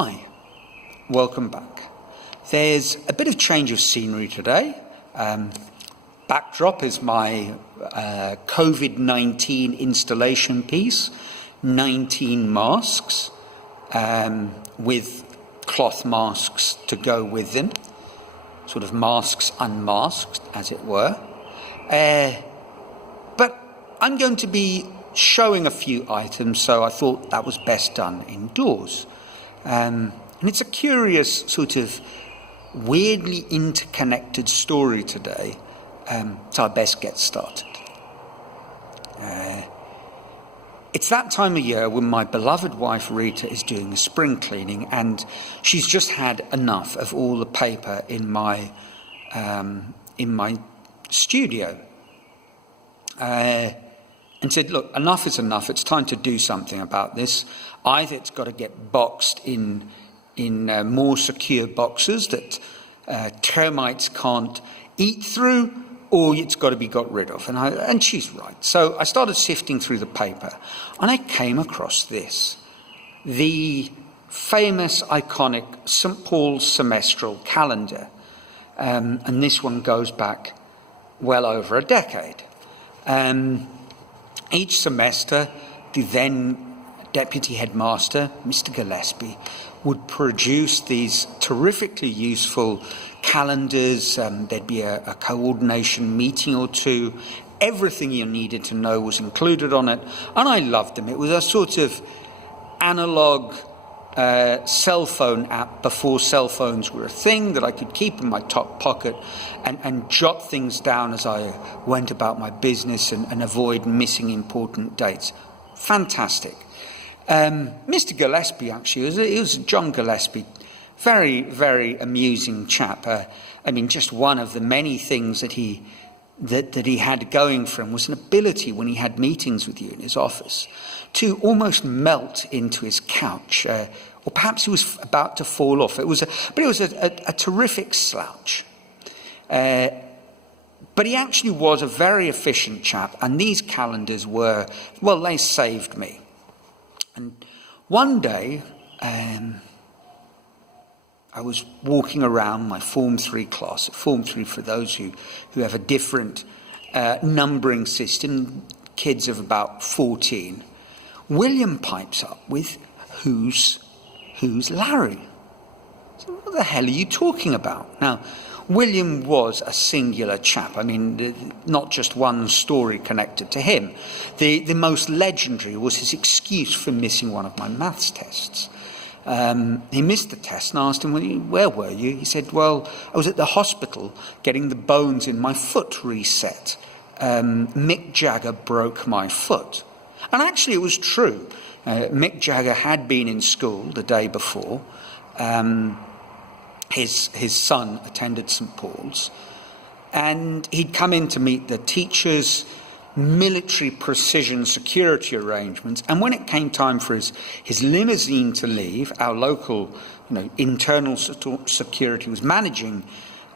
Hi, welcome back. There's a bit of change of scenery today. Backdrop is my COVID-19 installation piece, 19 masks with cloth masks to go with them, sort of masks unmasked, as it were. But I'm going to be showing a few items, so I thought that was best done indoors. And it's a curious, sort of weirdly interconnected story today, so I best get started. It's that time of year when my beloved wife Rita is doing a spring cleaning, and she's just had enough of all the paper in my studio. And said, look, enough is enough. It's time to do something about this. Either it's got to get boxed in more secure boxes that termites can't eat through, or it's got to be got rid of. And she's right. So I started sifting through the paper, and I came across this. The famous, iconic St. Paul's semestral calendar. And this one goes back well over a decade. Each semester, the then deputy headmaster, Mr. Gillespie, would produce these terrifically useful calendars. There'd be a coordination meeting or two. Everything you needed to know was included on it, and I loved them. It was a sort of analog cell phone app before cell phones were a thing that I could keep in my top pocket and jot things down as I went about my business and avoid missing important dates. Fantastic. Mr. Gillespie, actually, it was John Gillespie, very, very amusing chap. Just one of the many things that he had going for him was an ability, when he had meetings with you in his office, to almost melt into his couch, or perhaps he was about to fall off. It was a terrific slouch. But he actually was a very efficient chap, and these calendars were, well, they saved me. And one day, I was walking around my Form 3 class. Form 3, for those who have a different numbering system, kids of about 14. William pipes up with, who's Larry? So what the hell are you talking about? Now, William was a singular chap. Not just one story connected to him. The most legendary was his excuse for missing one of my maths tests. He missed the test, and I asked him, where were you? He said, well, I was at the hospital getting the bones in my foot reset. Mick Jagger broke my foot. And actually it was true. Mick Jagger had been in school the day before. His son attended St. Paul's, and he'd come in to meet the teachers, military precision security arrangements, and when it came time for his limousine to leave, our local internal security was managing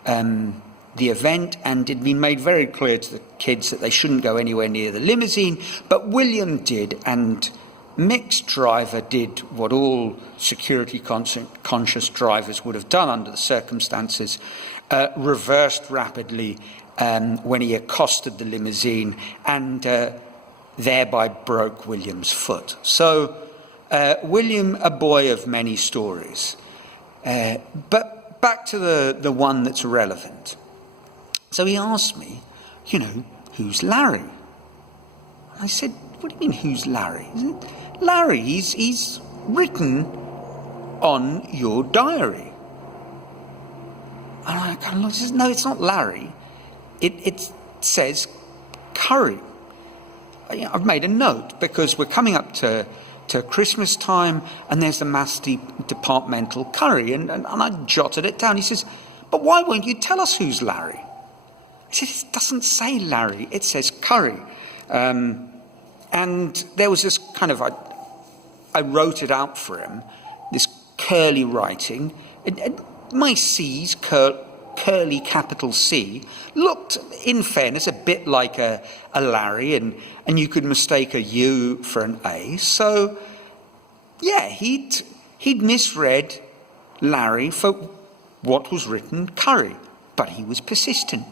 the event, and it'd been made very clear to the kids that they shouldn't go anywhere near the limousine, but William did, and Mick's driver did what all security-conscious drivers would have done under the circumstances, reversed rapidly when he accosted the limousine and thereby broke William's foot. So William, a boy of many stories. But back to the one that's relevant. So he asked me, who's Larry? I said, what do you mean, who's Larry? Larry, he's written on your diary. And I kind of looked and said, no, it's not Larry. It says curry. I've made a note because we're coming up to Christmas time and there's the maths departmental curry. And I jotted it down. He says, but why won't you tell us who's Larry? I said, it doesn't say Larry, it says curry. And there was this kind of, I wrote it out for him, this curly writing. My C's, curly capital C, looked, in fairness, a bit like a Larry, and you could mistake a U for an A. So, yeah, he'd He'd misread Larry for what was written Curry, but he was persistent.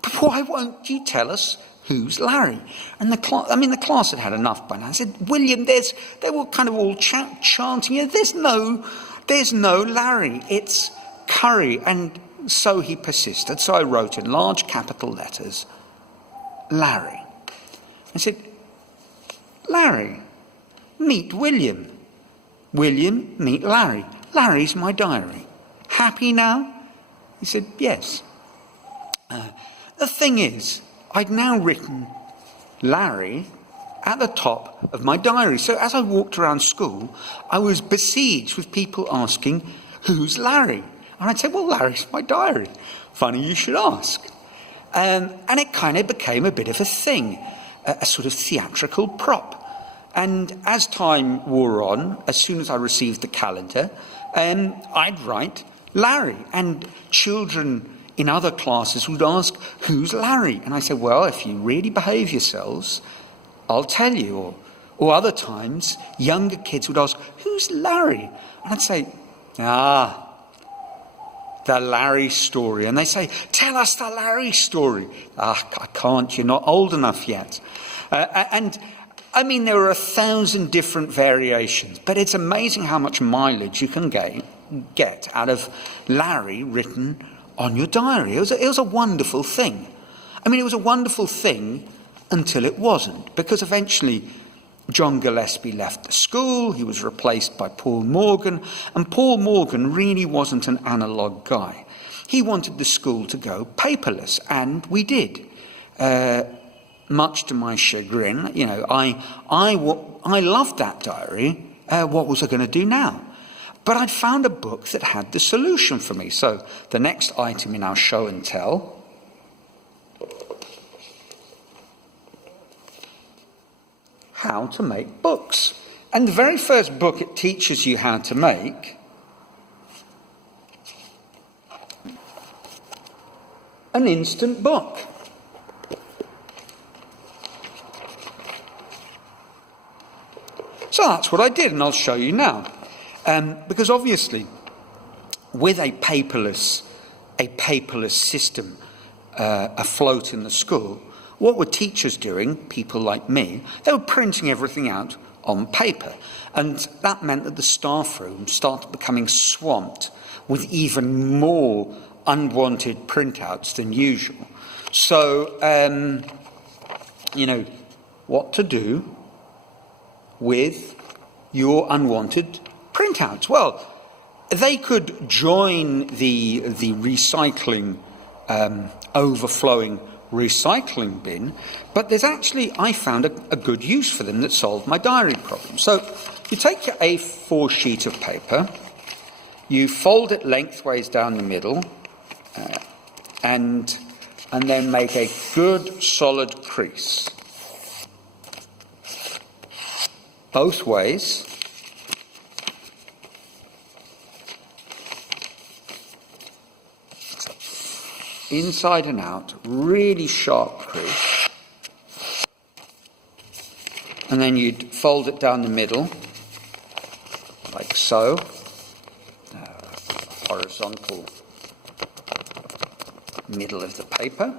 But why won't you tell us who's Larry? And the class had had enough by now. I said, William, they were kind of all chanting, there's no Larry, it's Curry. And so he persisted. So I wrote in large capital letters, Larry. I said, Larry, meet William. William, meet Larry. Larry's my diary. Happy now? He said, yes. The thing is, I'd now written Larry at the top of my diary. So as I walked around school, I was besieged with people asking, who's Larry? And I'd say, well, Larry's my diary. Funny you should ask. And it kind of became a bit of a thing, a sort of theatrical prop. And as time wore on, as soon as I received the calendar, I'd write Larry. And children in other classes would ask, who's Larry? And I said, well, if you really behave yourselves, I'll tell you. Or other times, younger kids would ask, who's Larry? And I'd say, the Larry story. And they say, tell us the Larry story. I can't, you're not old enough yet. There were 1,000 different variations, but it's amazing how much mileage you can get out of Larry written on your diary. It was a wonderful thing. It was a wonderful thing until it wasn't, because eventually John Gillespie left the school, he was replaced by Paul Morgan, and Paul Morgan really wasn't an analogue guy. He wanted the school to go paperless, and we did. Much to my chagrin, I loved that diary. What was I going to do now? But I'd found a book that had the solution for me. So the next item in our show and tell how to make books. And the very first book it teaches you how to make an instant book. So that's what I did, and I'll show you now. Because obviously, with a paperless system afloat in the school, what were teachers doing, people like me? They were printing everything out on paper. And that meant that the staff room started becoming swamped with even more unwanted printouts than usual. So, what to do with your unwanted printouts? Well, they could join the recycling, overflowing recycling bin, but there's actually, I found a good use for them that solved my diary problem. So you take your A4 sheet of paper, you fold it lengthways down the middle, and then make a good solid crease. Both ways. Inside and out, really sharp crease. And then you'd fold it down the middle, like so. Horizontal middle of the paper.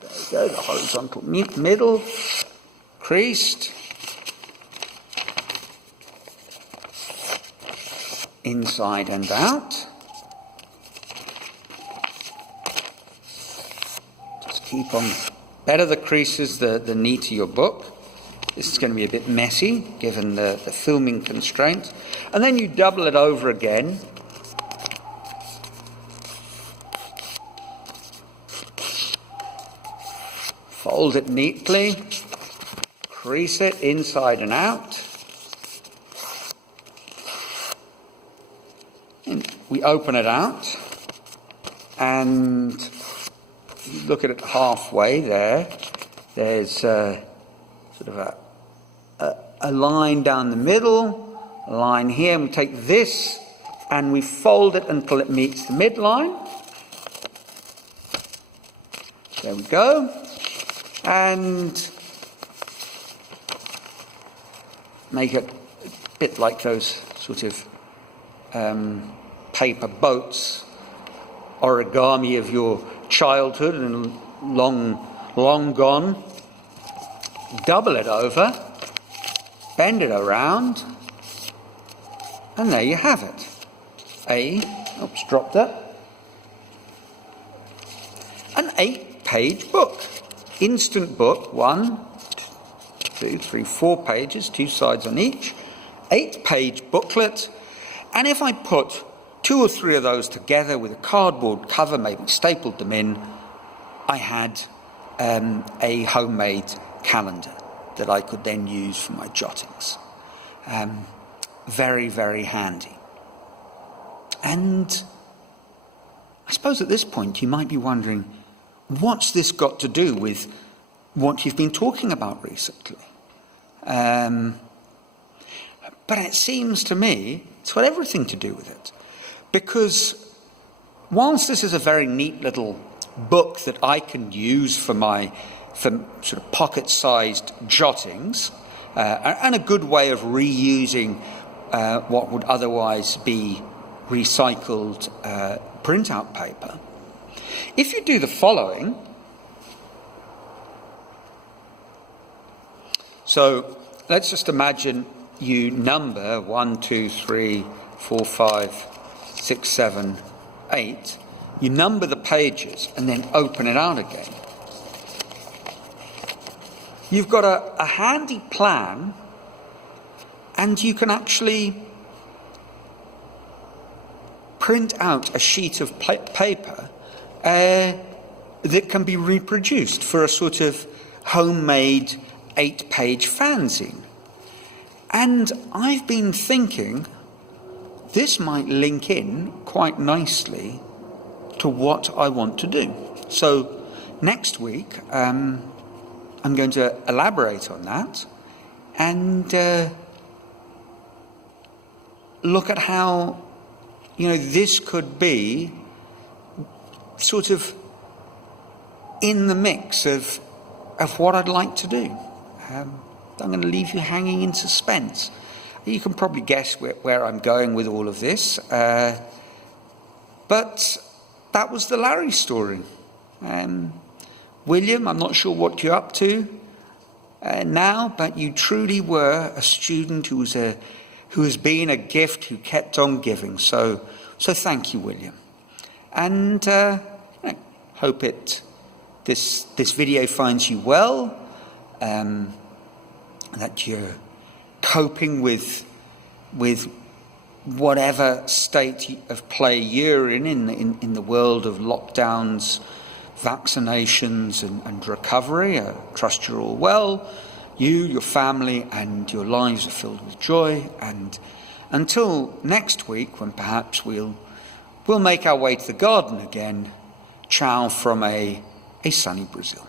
There we go, the horizontal middle, creased. Inside and out. Just keep on. Better the creases, the neater your book. This is going to be a bit messy, given the filming constraints. And then you double it over again. Fold it neatly. Crease it inside and out. We open it out, and you look at it halfway there. There's sort of a line down the middle, a line here, and we take this and we fold it until it meets the midline. There we go. And make it a bit like those sort of paper boats, origami of your childhood and long gone. Double it over, bend it around, and there you have it. Dropped it. An 8-page book. Instant book, 1, 2, 3, 4 pages, 2 sides on each. 8-page booklet. And if I put 2 or 3 of those together with a cardboard cover, maybe stapled them in, I had a homemade calendar that I could then use for my jottings. Very, very handy. And I suppose at this point you might be wondering, what's this got to do with what you've been talking about recently? But it seems to me it's got everything to do with it. Because whilst this is a very neat little book that I can use for sort of pocket-sized jottings, and a good way of reusing what would otherwise be recycled printout paper, if you do the following, so let's just imagine you number 1, 2, 3, 4, 5, 6, 7, 8, you number the pages and then open it out again. You've got a handy plan, and you can actually print out a sheet of paper that can be reproduced for a sort of homemade 8-page fanzine. And I've been thinking this might link in quite nicely to what I want to do. So next week, I'm going to elaborate on that and look at how, this could be sort of in the mix of what I'd like to do. I'm going to leave you hanging in suspense. You can probably guess where I'm going with all of this. But that was the Larry story. William, I'm not sure what you're up to now, but you truly were a student who has been a gift, who kept on giving. So thank you, William. And I hope this video finds you well, that you're coping with whatever state of play you're in the world of lockdowns, vaccinations and recovery. I trust you're all well. You, your family and your lives are filled with joy. And until next week, when perhaps we'll make our way to the garden again, ciao from a sunny Brazil.